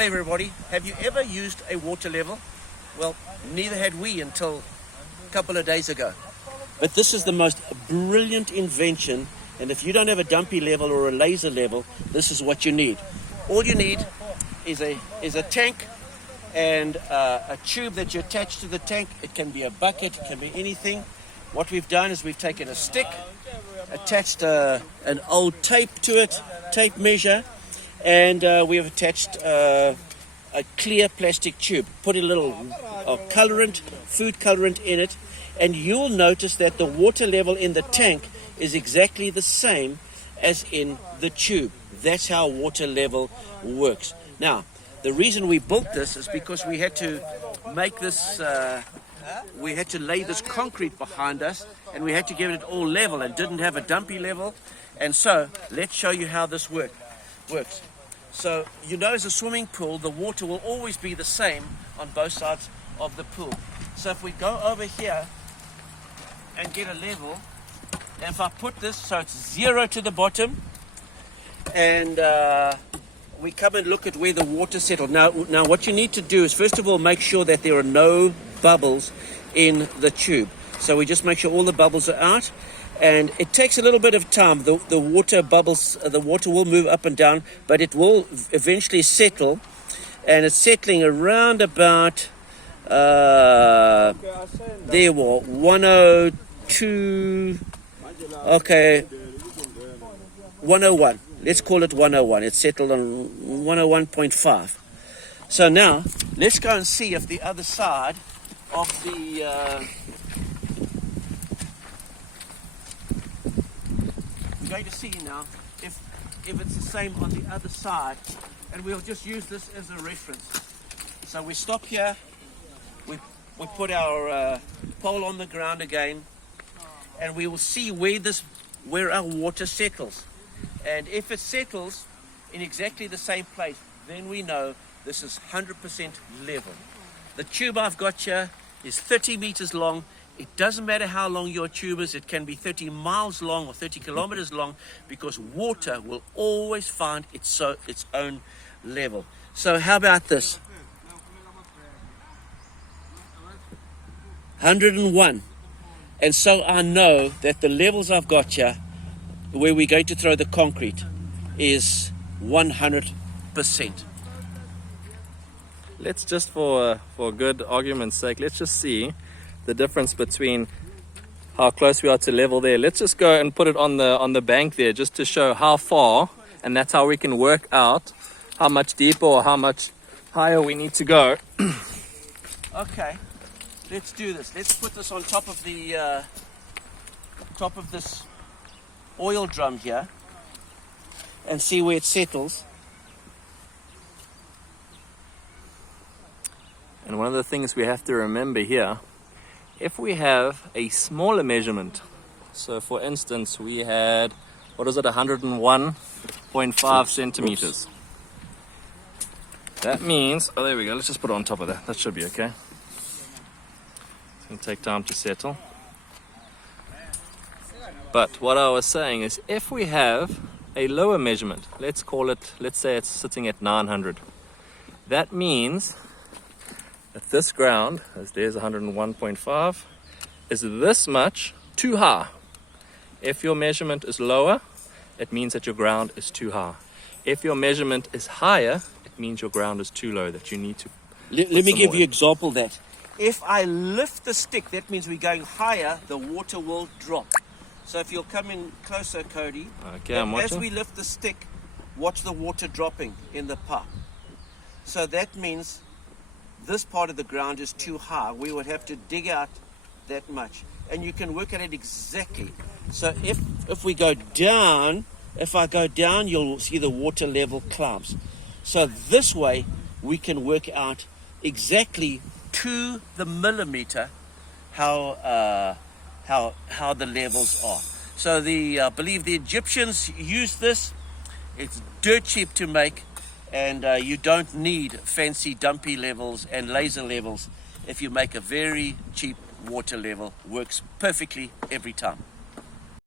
Hello everybody, have you ever used a water level? Well, neither had we until a couple of days ago. But this is the most brilliant invention, and if you don't have a dumpy level or a laser level, this is what you need. All you need is a tank and a tube that you attach to the tank. It can be a bucket, it can be anything. What we've done is we've taken a stick, attached an old tape to it, tape measure, and we have attached a clear plastic tube. Put a little colorant, food colorant in it, and you'll notice that the water level in the tank is exactly the same as in the tube. That's how water level works. Now, the reason we built this is because we had to make this, we had to lay this concrete behind us, and we had to give it all level and didn't have a dumpy level. And so, let's show you how this works. So, you know, as a swimming pool, the water will always be the same on both sides of the pool. So if we go over here and get a level, and if I put this so it's 0 to the bottom, and we come and look at where the water settled. Now what you need to do is first of all make sure that there are no bubbles in the tube. So we just make sure all the bubbles are out. And it takes a little bit of time. The water bubbles, the water will move up and down, but it will eventually settle. And it's settling around about, there were 102, okay, 101. Let's call it 101. It's settled on 101.5. So now, let's go and see if the other side of the... going to see now if it's the same on the other side, and we'll just use this as a reference. So we stop here, we put our pole on the ground again, and we will see where our water settles. And if it settles in exactly the same place, then we know this is 100% level. The tube I've got here is 30 meters long. It doesn't matter how long your tube is. It can be 30 miles long or 30 kilometers long, because water will always find its own level. So how about this? 101. And so I know that the levels I've got here, where we're going to throw the concrete, is 100%. Let's just, for good argument's sake, let's just see the difference between how close we are to level there. Let's just go and put it on the bank there, just to show how far, and that's how we can work out how much deeper or how much higher we need to go. Okay, let's do this. Let's put this on top of the top of this oil drum here and see where it settles. And one of the things we have to remember here, if we have a smaller measurement, so for instance we had, 101.5 centimeters. That means, oh there we go, let's just put it on top of that, that should be okay. It's going to take time to settle. But what I was saying is, if we have a lower measurement, let's say it's sitting at 900, that means that this ground, as there's 101.5, is this much too high. If your measurement is lower, it means that your ground is too high. If your measurement is higher, it means your ground is too low, that you need to... Let me give you an example of that. If I lift the stick, that means we're going higher, the water will drop. So if you'll come in closer, Cody, okay, I'm watching. As we lift the stick, watch the water dropping in the pipe. So that means this part of the ground is too high. We would have to dig out that much, and you can work at it exactly. So if we go down, if I go down, you'll see the water level climbs. So this way we can work out exactly to the millimeter how the levels are. So I believe the Egyptians used this. It's dirt cheap to make. And you don't need fancy dumpy levels and laser levels if you make a very cheap water level. Works perfectly every time.